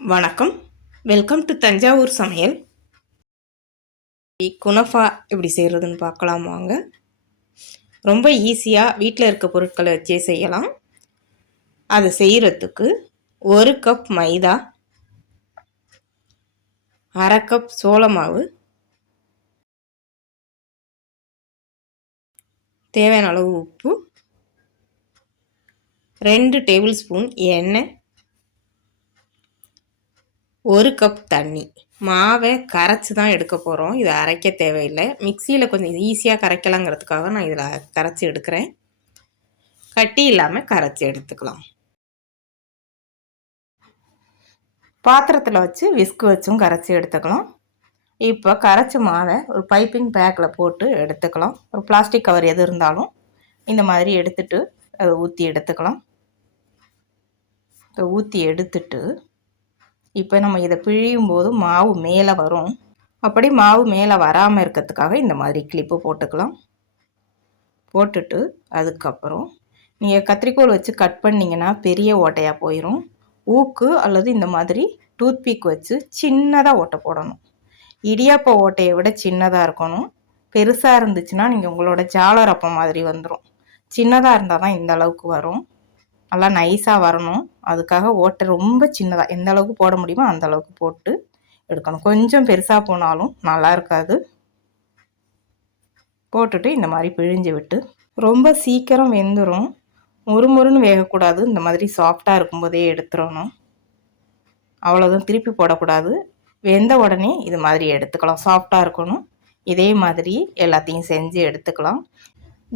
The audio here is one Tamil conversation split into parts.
வணக்கம். வெல்கம் டு தஞ்சாவூர் சமையல். குனஃபா எப்படி செய்கிறதுன்னு பார்க்கலாம் வாங்க. ரொம்ப ஈஸியாக வீட்டில் இருக்க பொருட்களை வச்சே செய்யலாம். அதை செய்கிறதுக்கு 1 கப் மைதா, 1/2 கப் சோள மாவு, தேவையான அளவு உப்பு, 2 டேபிள் ஸ்பூன் எண்ணெய், 1 கப் தண்ணி. மாவை கரைச்சி தான் எடுக்க போகிறோம். இதை அரைக்க தேவையில்லை. மிக்சியில் கொஞ்சம் ஈஸியாக கரைக்கலாங்கிறதுக்காக நான் இதில் கரைச்சி எடுக்கிறேன். கட்டி இல்லாமல் கரைச்சி எடுத்துக்கலாம். பாத்திரத்தில் வச்சு விஸ்கு வச்சும் கரைச்சி எடுத்துக்கலாம். இப்போ கரைச்சி மாவை ஒரு பைப்பிங் பேக்கில் போட்டு எடுத்துக்கலாம். ஒரு பிளாஸ்டிக் கவர் எது இருந்தாலும் இந்த மாதிரி எடுத்துட்டு அதை ஊற்றி எடுத்துக்கலாம். இப்போ ஊற்றி எடுத்துட்டு இப்போ நம்ம இதை பிழியும் போது மாவு மேலே வரும். அப்படி மாவு மேலே வராமல் இருக்கிறதுக்காக இந்த மாதிரி கிளிப்பு போட்டுக்கலாம். போட்டுட்டு அதுக்கப்புறம் நீங்கள் கத்திரிக்கோல் வச்சு கட் பண்ணிங்கன்னா பெரிய ஓட்டையாக போயிடும். ஊக்கு அல்லது இந்த மாதிரி டூத்பிக் வச்சு சின்னதாக ஓட்டை போடணும். இடியாப்ப ஓட்டையை விட சின்னதாக இருக்கணும். பெருசாக இருந்துச்சுன்னா நீங்கள் உங்களோட ஜாலர் அப்பம் மாதிரி வந்துடும். சின்னதாக இருந்தால் தான் இந்த அளவுக்கு வரும். நல்லா நைஸாக வரணும். அதுக்காக ஓட்டை ரொம்ப சின்னதாக எந்த அளவுக்கு போட முடியுமோ அந்த அளவுக்கு போட்டு எடுக்கணும். கொஞ்சம் பெருசாக போனாலும் நல்லா இருக்காது. போட்டுட்டு இந்த மாதிரி பிழிஞ்சு விட்டு ரொம்ப சீக்கிரம் வெந்துடும். முறுமுறுன்னு வேகக்கூடாது. இந்த மாதிரி சாஃப்டாக இருக்கும்போதே எடுத்துடணும். அவ்வளோதான், திருப்பி போடக்கூடாது. வெந்த உடனே இது மாதிரி எடுத்துக்கலாம். சாஃப்டாக இருக்கணும். இதே மாதிரி எல்லாத்தையும் செஞ்சு எடுத்துக்கலாம்.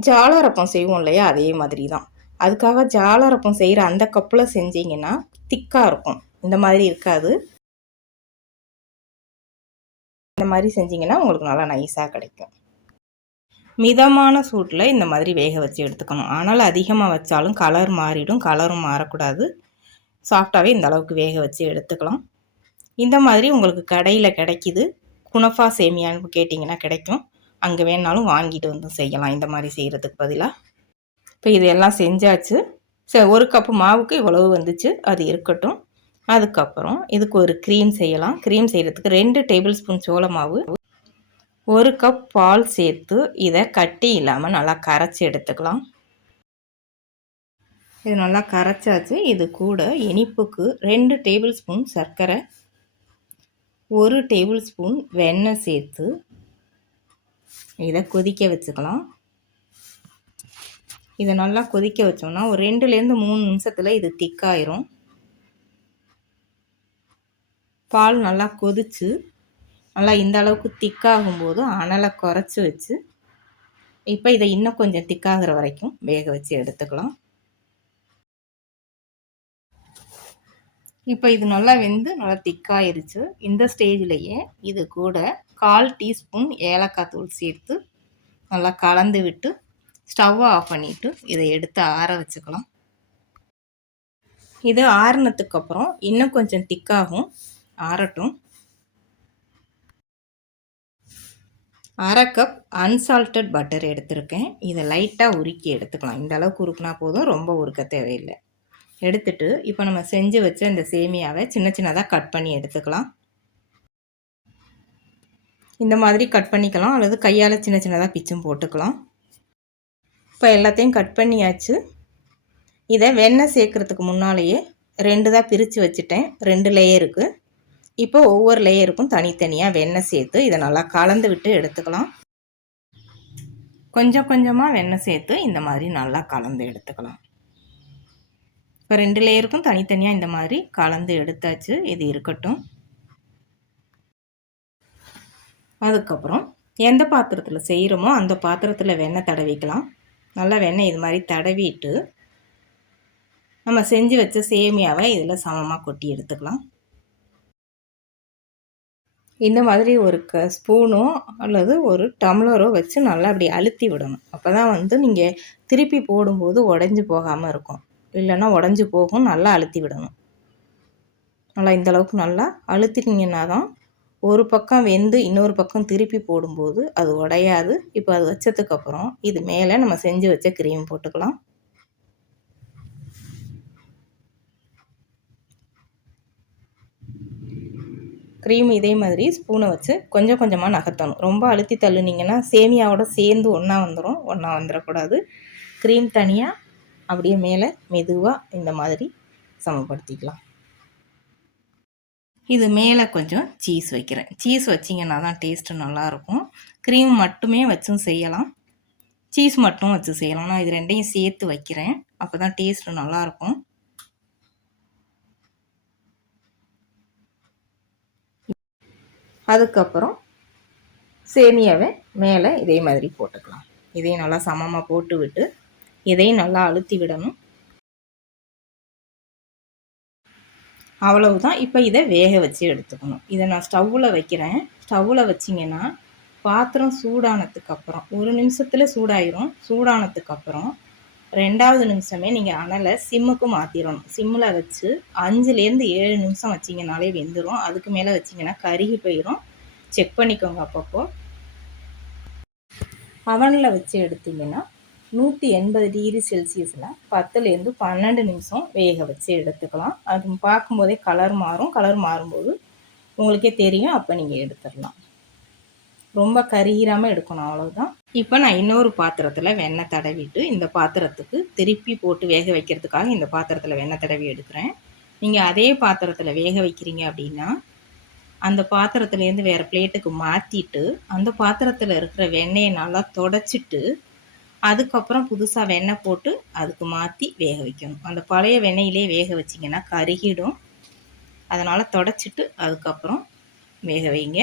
ஜாலரப்பம் செய்வோம் இல்லையா, அதே மாதிரி தான். அதுக்காக ஜாலரப்பம் செய்கிற அந்த கப்பில் செஞ்சிங்கன்னா திக்காக இருக்கும். இந்த மாதிரி இருக்காது. இந்த மாதிரி செஞ்சிங்கன்னா உங்களுக்கு நல்லா நைஸாக கிடைக்கும். மிதமான சூட்டில் இந்த மாதிரி வேக வச்சு எடுத்துக்கணும். ஆனால் அதிகமாக வச்சாலும் கலர் மாறிடும். கலரும் மாறக்கூடாது. சாஃப்டாகவே இந்த அளவுக்கு வேக வச்சு எடுத்துக்கலாம். இந்த மாதிரி உங்களுக்கு கடையில் கிடைக்கிது. குனஃபா சேமியான்னு கேட்டிங்கன்னா கிடைக்கும். அங்கே வேணாலும் வாங்கிட்டு வந்து செய்யலாம். இந்த மாதிரி செய்கிறதுக்கு பதிலாக இப்போ இதெல்லாம் செஞ்சாச்சு. 1 கப்பு மாவுக்கு இவ்வளவு வந்துச்சு. அது இருக்கட்டும். அதுக்கப்புறம் இதுக்கு ஒரு க்ரீம் செய்யலாம். க்ரீம் செய்கிறதுக்கு 2 டேபிள் ஸ்பூன் சோள மாவு, 1 கப் பால் சேர்த்து இதை கட்டி இல்லாமல் நல்லா கரைச்சி எடுத்துக்கலாம். இது நல்லா கரைச்சாச்சு. இது கூட இனிப்புக்கு 2 டேபிள் ஸ்பூன் சர்க்கரை, 1 டேபிள் ஸ்பூன் வெண்ணெய் சேர்த்து இதை கொதிக்க வச்சுக்கலாம். இதை நல்லா கொதிக்க வச்சோம்னா ஒரு 2லேருந்து 3 நிமிஷத்தில் இது திக்காயிரும். பால் நல்லா கொதித்து நல்லா இந்த அளவுக்கு திக்காகும்போது அனலை குறைச்சி வச்சு இப்போ இதை இன்னும் கொஞ்சம் திக்காகிற வரைக்கும் வேக வச்சு எடுத்துக்கலாம். இப்போ இது நல்லா வெந்து நல்லா திக்காயிருச்சு. இந்த ஸ்டேஜ்லேயே இது கூட 1/4 டீஸ்பூன் ஏலக்காய் தூள் சேர்த்து நல்லா கலந்து விட்டு ஸ்டவ்வை ஆஃப் பண்ணிவிட்டு இதை எடுத்து ஆற வச்சுக்கலாம். இது ஆறுனதுக்கப்புறம் இன்னும் கொஞ்சம் திக்காகும். ஆறட்டும். 1/2 கப் அன்சால்டட் பட்டர் எடுத்திருக்கேன். இதை லைட்டாக உருக்கி எடுத்துக்கலாம். இந்த அளவுக்கு உருக்குனா போதும், ரொம்ப உருக்க தேவையில்லை. எடுத்துட்டு இப்போ நம்ம செஞ்சு வச்ச இந்த சேமியாவை சின்ன சின்னதாக கட் பண்ணி எடுத்துக்கலாம். இந்த மாதிரி கட் பண்ணிக்கலாம், அல்லது கையால் சின்ன சின்னதாக பிச்சும் போட்டுக்கலாம். இப்போ எல்லாத்தையும் கட் பண்ணியாச்சு. இதை வெண்ணெய் சேர்க்குறதுக்கு முன்னாலேயே 2 தான் பிரித்து வச்சுட்டேன். 2 லேயருக்கு. இப்போ ஒவ்வொரு லேயருக்கும் தனித்தனியாக வெண்ணெய் சேர்த்து இதை நல்லா கலந்து விட்டு எடுத்துக்கலாம். கொஞ்சம் கொஞ்சமாக வெண்ணெய் சேர்த்து இந்த மாதிரி நல்லா கலந்து எடுத்துக்கலாம். இப்போ 2 லேயருக்கும் தனித்தனியாக இந்த மாதிரி கலந்து எடுத்தாச்சு. இது இருக்கட்டும். அதுக்கப்புறம் எந்த பாத்திரத்தில் செய்கிறோமோ அந்த பாத்திரத்தில் வெண்ணெய் தடவிக்கலாம். நல்லா வெண்ணெய் இது மாதிரி தடவிட்டு நம்ம செஞ்சு வச்ச சேமியாவை இதில் சமமாக கொட்டி எடுத்துக்கலாம். இந்த மாதிரி ஒரு ஸ்பூனோ அல்லது ஒரு டம்ளரோ வச்சு நல்லா அப்படி அழுத்தி விடணும். அப்போ தான் நீங்கள் திருப்பி போடும்போது உடஞ்சி போகாமல் இருக்கும். இல்லைன்னா உடஞ்சி போகும். நல்லா அழுத்தி விடணும். நல்லா இந்தளவுக்கு நல்லா அழுத்திட்டிங்கன்னா தான் ஒரு பக்கம் வெந்து இன்னொரு பக்கம் திருப்பி போடும்போது அது உடையாது. இப்போ அது வச்சதுக்கப்புறம் இது மேலே நம்ம செஞ்சு வச்ச க்ரீம் போட்டுக்கலாம். க்ரீம் இதே மாதிரி ஸ்பூனை வச்சு கொஞ்சம் கொஞ்சமாக நகர்த்தணும். ரொம்ப அழுத்தி தள்ளுனீங்கன்னா சேமியாவோட சேர்ந்து ஒன்றா வந்துடும். ஒன்றா வந்துடக்கூடாது. க்ரீம் தனியாக அப்படியே மேலே மெதுவாக இந்த மாதிரி சமப்படுத்திக்கலாம். இது மேலே கொஞ்சம் சீஸ் வைக்கிறேன். சீஸ் வச்சிங்கன்னா தான் டேஸ்ட்டு நல்லாயிருக்கும். க்ரீம் மட்டுமே வச்சும் செய்யலாம், சீஸ் மட்டும் வச்சு செய்யலாம். நான் இது ரெண்டையும் சேர்த்து வைக்கிறேன், அப்போ தான் டேஸ்ட்டு நல்லாயிருக்கும். அதுக்கப்புறம் சேமியாவை மேலே இதே மாதிரி போட்டுக்கலாம். இதையும் நல்லா சமமாக போட்டு விட்டு இதையும் நல்லா அழுத்தி விடணும். அவ்வளவுதான். இப்போ இதை வேக வச்சு எடுத்துக்கணும். இதை நான் ஸ்டவ்வில் வைக்கிறேன். ஸ்டவ்வில் வச்சிங்கன்னா பாத்திரம் சூடானதுக்கப்புறம் 1 நிமிஷத்தில் சூடாயிரும். சூடானதுக்கப்புறம் 2வது நிமிஷமே நீங்கள் அனலை சிம்முக்கு மாற்றிடணும். சிம்மில் வச்சு 5லேருந்து 7 நிமிஷம் வச்சிங்கனாலே வெந்துடும். அதுக்கு மேலே வச்சிங்கன்னா கருகி போயிடும். செக் பண்ணிக்கோங்க அப்பப்போ. அவனில் வச்சு எடுத்திங்கன்னா 180 டிகிரி செல்சியஸில் 10லேருந்து 12 நிமிஷம் வேக வச்சு எடுத்துக்கலாம். அது பார்க்கும்போதே கலர் மாறும். கலர் மாறும்போது உங்களுக்கே தெரியும், அப்போ நீங்கள் எடுத்துடலாம். ரொம்ப கருகிராமல் எடுக்கணும், அவ்வளோதான். இப்போ நான் இன்னொரு பாத்திரத்தில் வெண்ணெய் தடவிட்டு இந்த பாத்திரத்துக்கு திருப்பி போட்டு வேக வைக்கிறதுக்காக இந்த பாத்திரத்தில் வெண்ணெய் தடவி எடுக்கிறேன். நீங்கள் அதே பாத்திரத்தில் வேக வைக்கிறீங்க அப்படின்னா அந்த பாத்திரத்துலேருந்து வேறு பிளேட்டுக்கு மாற்றிட்டு அந்த பாத்திரத்தில் இருக்கிற வெண்ணெயை நல்லா தொடச்சிட்டு அதுக்கப்புறம் புதுசாக வெண்ணெய் போட்டு அதுக்கு மாற்றி வேக வைக்கணும். அந்த பழைய வெண்ணெயிலே வேக வச்சிங்கன்னா கருகிடும். அதனால் தொடச்சிட்டு அதுக்கப்புறம் வேக வைங்க.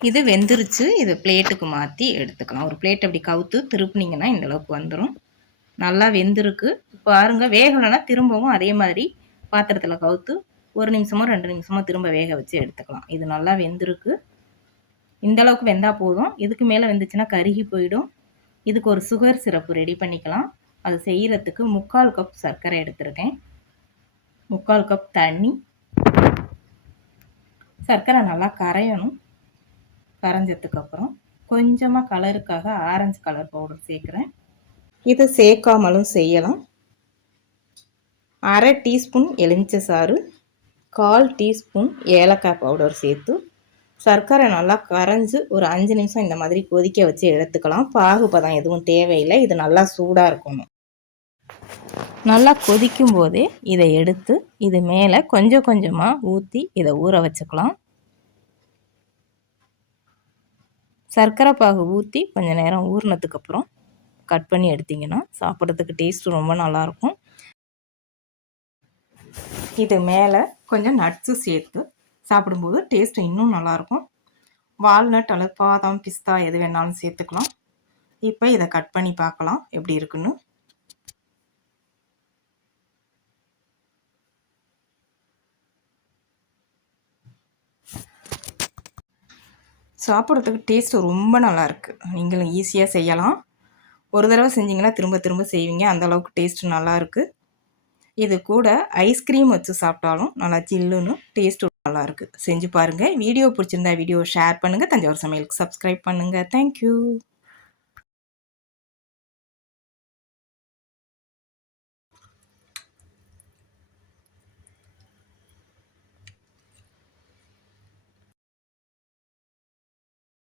இது வெந்துருச்சு. இதை பிளேட்டுக்கு மாற்றி எடுத்துக்கலாம். ஒரு பிளேட் அப்படி கவுத்து திருப்புனீங்கன்னா இந்தளவுக்கு வந்துடும். நல்லா வெந்திருக்கு. பாருங்கள், வேகலைன்னா திரும்பவும் அதே மாதிரி பாத்திரத்தில் கவுத்து 1 நிமிஷமோ 2 நிமிஷமோ திரும்ப வேக வச்சு எடுத்துக்கலாம். இது நல்லா வெந்திருக்கு. இந்தளவுக்கு வெந்தால் போதும். இதுக்கு மேலே வெந்துச்சுன்னா கருகி போயிடும். இதுக்கு ஒரு சுகர் சிரப்பு ரெடி பண்ணிக்கலாம். அது செய்கிறதுக்கு 3/4 கப் சர்க்கரை எடுத்திருக்கேன், 3/4 கப் தண்ணி. சர்க்கரை நல்லா கரையணும். கரைஞ்சதுக்கப்புறம் கொஞ்சமாக கலருக்காக ஆரஞ்சு கலர் பவுடர் சேர்க்குறேன். இதை சேர்க்காமலும் செய்யலாம். 1/2 டீஸ்பூன் எலுமிச்சை சாறு, 1/4 டீஸ்பூன் ஏலக்காய் பவுடர் சேர்த்து சர்க்கரை நல்லா கரைஞ்சி ஒரு 5 நிமிஷம் இந்த மாதிரி கொதிக்க வச்சு எடுத்துக்கலாம். பாகுபதம் எதுவும் தேவையில்லை. இது நல்லா சூடாக இருக்கணும். நல்லா கொதிக்கும் போதே இதை எடுத்து இது மேலே கொஞ்சம் கொஞ்சமாக ஊற்றி இதை ஊற வச்சுக்கலாம். சர்க்கரை பாகு ஊற்றி கொஞ்சம் நேரம் ஊறினதுக்கப்புறம் கட் பண்ணி எடுத்திங்கன்னா சாப்பிட்றதுக்கு டேஸ்ட்டு ரொம்ப நல்லாயிருக்கும். இது மேலே கொஞ்சம் நட்ஸு சேர்த்து சாப்பிடும்போது டேஸ்ட்டு இன்னும் நல்லாயிருக்கும். வால்நட் அல்லது பாதாம், பிஸ்தா எது வேணாலும் சேர்த்துக்கலாம். இப்போ இதை கட் பண்ணி பார்க்கலாம் எப்படி இருக்குன்னு. சாப்பிட்றதுக்கு டேஸ்ட்டு ரொம்ப நல்லாயிருக்கு. நீங்களும் ஈஸியாக செய்யலாம். ஒரு தடவை செஞ்சிங்கன்னா திரும்ப திரும்ப செய்வீங்க, அந்தளவுக்கு டேஸ்ட்டு நல்லாயிருக்கு. இது கூட ஐஸ்கிரீம் வச்சு சாப்பிட்டாலும் நல்லா சில்லுன்னு டேஸ்ட்டு நல்லாயிருக்கு. செஞ்சு பாருங்கள். வீடியோ பிடிச்சிருந்தா வீடியோ ஷேர் பண்ணுங்கள். தஞ்சாவூர் சமையலுக்கு சப்ஸ்கிரைப் பண்ணுங்கள். தேங்க்யூ.